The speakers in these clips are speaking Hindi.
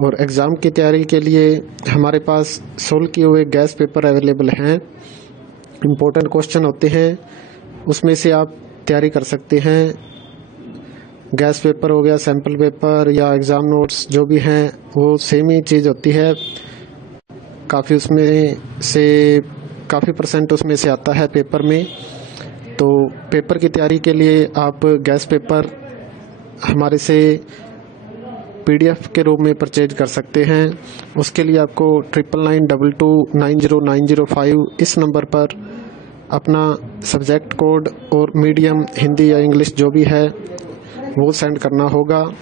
और एग्ज़ाम की तैयारी के लिए हमारे पास सोल्व किए हुए गैस पेपर अवेलेबल हैं। इम्पोर्टेंट क्वेश्चन होते हैं, उसमें से आप तैयारी कर सकते हैं। गैस पेपर हो गया, सैम्पल पेपर या एग्ज़ाम नोट्स जो भी हैं वो सेम ही चीज़ होती है। काफ़ी उसमें से काफ़ी परसेंट उसमें से आता है पेपर में। तो पेपर की तैयारी के लिए आप गैस पेपर हमारे से PDF के रूप में परचेज कर सकते हैं। उसके लिए आपको 9992290905 इस नंबर पर अपना सब्जेक्ट कोड और मीडियम हिंदी या इंग्लिश जो भी है वो सेंड करना होगा।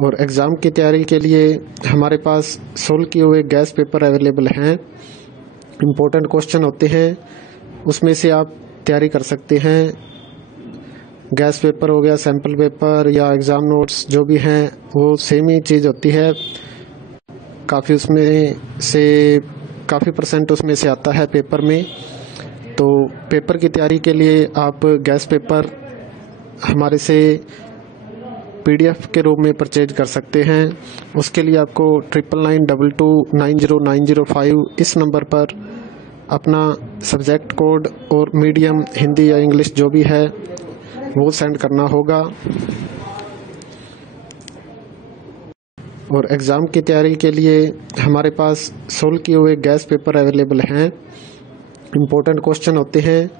और एग्ज़ाम की तैयारी के लिए हमारे पास सोल्व किए हुए गैस पेपर अवेलेबल हैं। इम्पोर्टेंट क्वेश्चन होते हैं, उसमें से आप तैयारी कर सकते हैं। गैस पेपर हो गया, सैम्पल पेपर या एग्ज़ाम नोट्स जो भी हैं वो सेम ही चीज़ होती है। काफ़ी उसमें से काफ़ी परसेंट उसमें से आता है पेपर में। तो पेपर की तैयारी के लिए आप गैस पेपर हमारे से PDF के रूप में परचेज कर सकते हैं। उसके लिए आपको 9992290905 इस नंबर पर अपना सब्जेक्ट कोड और मीडियम हिंदी या इंग्लिश जो भी है वो सेंड करना होगा। और एग्ज़ाम की तैयारी के लिए हमारे पास सोल्व किए हुए गैस पेपर अवेलेबल हैं। इम्पोर्टेंट क्वेश्चन होते हैं,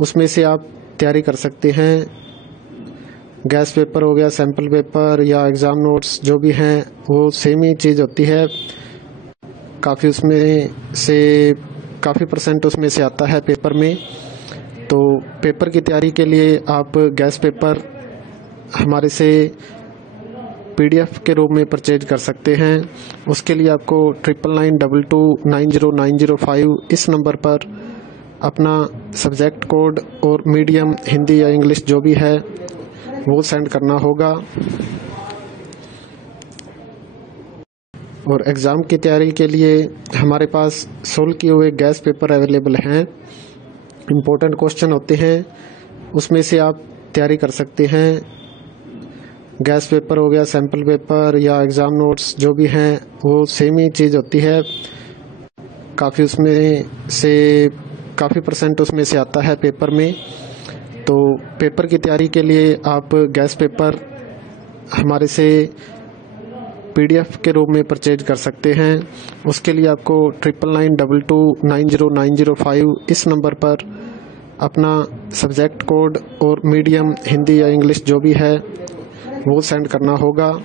उसमें से आप तैयारी कर सकते हैं। गैस पेपर हो गया, सैम्पल पेपर या एग्ज़ाम नोट्स जो भी हैं वो सेम ही चीज़ होती है। काफ़ी उसमें से काफ़ी परसेंट उसमें से आता है पेपर में। तो पेपर की तैयारी के लिए आप गैस पेपर हमारे से PDF के रूप में परचेज कर सकते हैं। उसके लिए आपको 9992290905 इस नंबर पर अपना सब्जेक्ट कोड और मीडियम हिंदी या इंग्लिश जो भी है वो सेंड करना होगा। और एग्ज़ाम की तैयारी के लिए हमारे पास सोल्व किए हुए गैस पेपर अवेलेबल हैं। इम्पोर्टेंट क्वेश्चन होते हैं, उसमें से आप तैयारी कर सकते हैं। गैस पेपर हो गया, सैम्पल पेपर या एग्ज़ाम नोट्स जो भी हैं वो सेम ही चीज़ होती है। काफ़ी उसमें से काफ़ी परसेंट उसमें से आता है पेपर में। तो पेपर की तैयारी के लिए आप गैस पेपर हमारे से PDF के रूप में परचेज कर सकते हैं। उसके लिए आपको 9992290905 इस नंबर पर अपना सब्जेक्ट कोड और मीडियम हिंदी या इंग्लिश जो भी है वो सेंड करना होगा।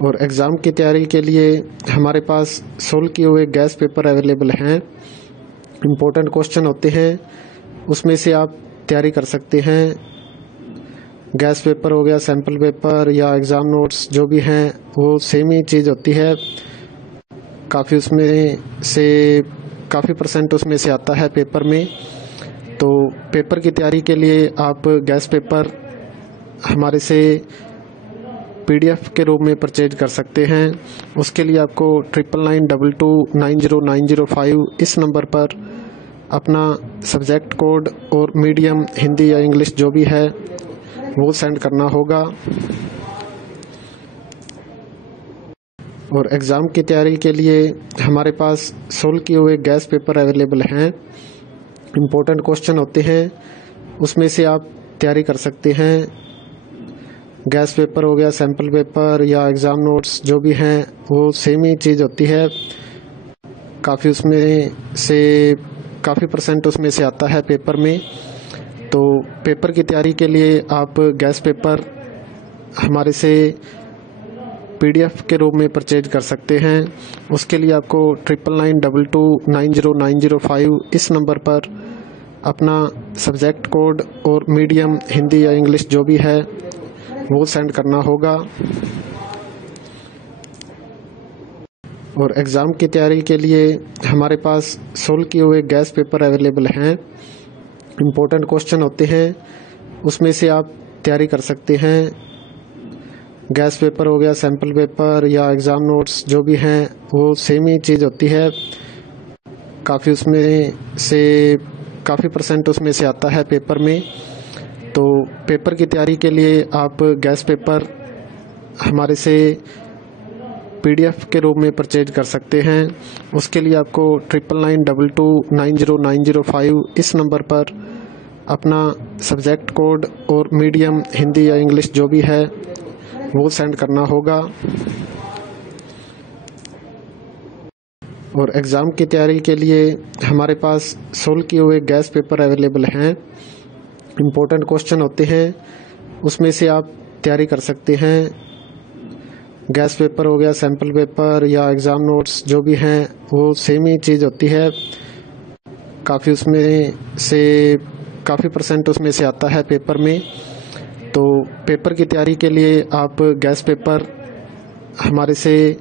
और एग्ज़ाम की तैयारी के लिए हमारे पास सोल्व किए हुए गैस पेपर अवेलेबल हैं। इम्पोर्टेंट क्वेश्चन होते हैं, उसमें से आप तैयारी कर सकते हैं। गैस पेपर हो गया, सैम्पल पेपर या एग्ज़ाम नोट्स जो भी हैं वो सेम ही चीज़ होती है। काफ़ी उसमें से काफ़ी परसेंट उसमें से आता है पेपर में। तो पेपर की तैयारी के लिए आप गैस पेपर हमारे से PDF के रूप में परचेज कर सकते हैं। उसके लिए आपको 9992290905 इस नंबर पर अपना सब्जेक्ट कोड और मीडियम हिंदी या इंग्लिश जो भी है वो सेंड करना होगा। और एग्ज़ाम की तैयारी के लिए हमारे पास सोल्व किए हुए गैस पेपर अवेलेबल हैं। इम्पोर्टेंट क्वेश्चन होते हैं, उसमें से आप तैयारी कर सकते हैं। गैस पेपर हो गया, सैम्पल पेपर या एग्ज़ाम नोट्स जो भी हैं वो सेम ही चीज़ होती है। काफ़ी उसमें से काफ़ी परसेंट उसमें से आता है पेपर में। तो पेपर की तैयारी के लिए आप गैस पेपर हमारे से PDF के रूप में परचेज कर सकते हैं। उसके लिए आपको 9992290905 इस नंबर पर अपना सब्जेक्ट कोड और मीडियम हिंदी या इंग्लिश जो भी है वो सेंड करना होगा। और एग्ज़ाम की तैयारी के लिए हमारे पास सोल्व किए हुए गैस पेपर अवेलेबल हैं। इम्पोर्टेंट क्वेश्चन होते हैं, उसमें से आप तैयारी कर सकते हैं। गैस पेपर हो गया, सैम्पल पेपर या एग्ज़ाम नोट्स जो भी हैं वो सेम ही चीज़ होती है। काफ़ी उसमें से काफ़ी परसेंट उसमें से आता है पेपर में। तो पेपर की तैयारी के लिए आप गैस पेपर हमारे से PDF के रूप में परचेज कर सकते हैं। उसके लिए आपको 9992290905 इस नंबर पर अपना सब्जेक्ट कोड और मीडियम हिंदी या इंग्लिश जो भी है वो सेंड करना होगा। और एग्ज़ाम की तैयारी के लिए हमारे पास सोल्व किए हुए गैस पेपर अवेलेबल हैं। इम्पोर्टेंट क्वेश्चन होते हैं, उसमें से आप तैयारी कर सकते हैं। गैस पेपर हो गया, सैम्पल पेपर या एग्ज़ाम नोट्स जो भी हैं वो सेम ही चीज़ होती है। काफ़ी परसेंट उसमें से आता है पेपर में। तो पेपर की तैयारी के लिए आप गैस पेपर हमारे से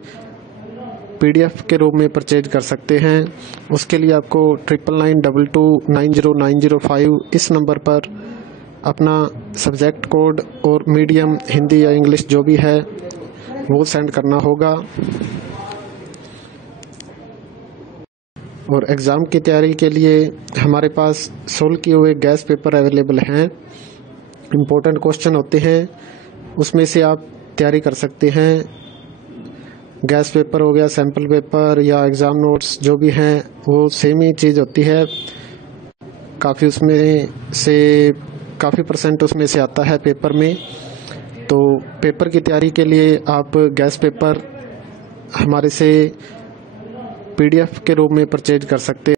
PDF के रूप में परचेज कर सकते हैं। उसके लिए आपको 9992290905 इस नंबर पर अपना सब्जेक्ट कोड और मीडियम हिंदी या इंग्लिश जो भी है वो सेंड करना होगा। और एग्ज़ाम की तैयारी के लिए हमारे पास सोल्व किए हुए गैस पेपर अवेलेबल हैं। इम्पोर्टेंट क्वेश्चन होते हैं, उसमें से आप तैयारी कर सकते हैं। गैस पेपर हो गया, सैम्पल पेपर या एग्ज़ाम नोट्स जो भी हैं वो सेम ही चीज़ होती है। काफ़ी परसेंट उसमें से आता है पेपर में। तो पेपर की तैयारी के लिए आप गैस पेपर हमारे से PDF के रूप में परचेज कर सकते हैं।